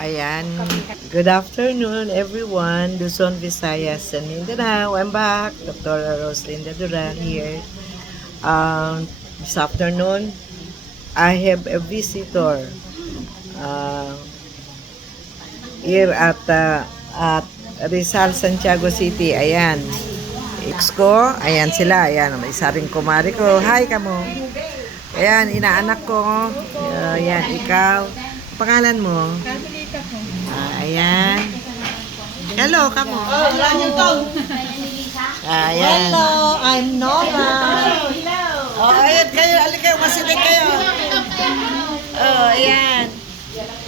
Ayan. Good afternoon, everyone. Luzon, Visayas, and Mindanao. I'm back. Dr. Roslinda Duran here. This afternoon, I have a visitor here at Rizal, Santiago City. Ayan. Ex ko. Ayan sila. Ayan. May isa ring kumari ko. Hi, kamo. Ayan, inaanak ko. Ayan, ikaw. Pangalan mo? Ayan. Hello, kamo. Ayan. Hello, I'm Nora. Oh, ayan kayo. Alin kayo. Masinig kayo. Oh, ayan.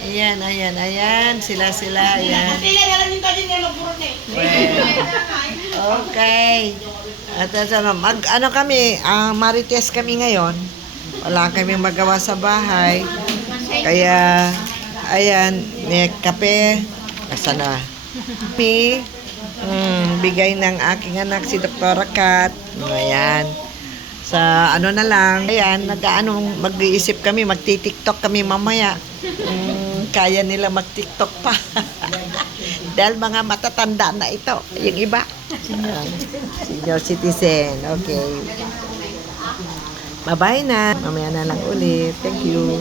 Ayan. Sila. Ayan. Well, okay. At ano kami, marites kami ngayon. Wala kaming magawa sa bahay. Kaya, ayan, may kape. Nasaan na? Kape. Bigay ng aking anak si Dr. Kat. Ayan. Sa ano na lang. Ayan, mag-iisip kami, magti-tiktok kami mamaya. Kaya nila mag-tiktok pa. Dahil mga matatanda na ito. Yung iba. Senior citizen. Okay. Bye-bye na. Mamaya na lang ulit. Thank you.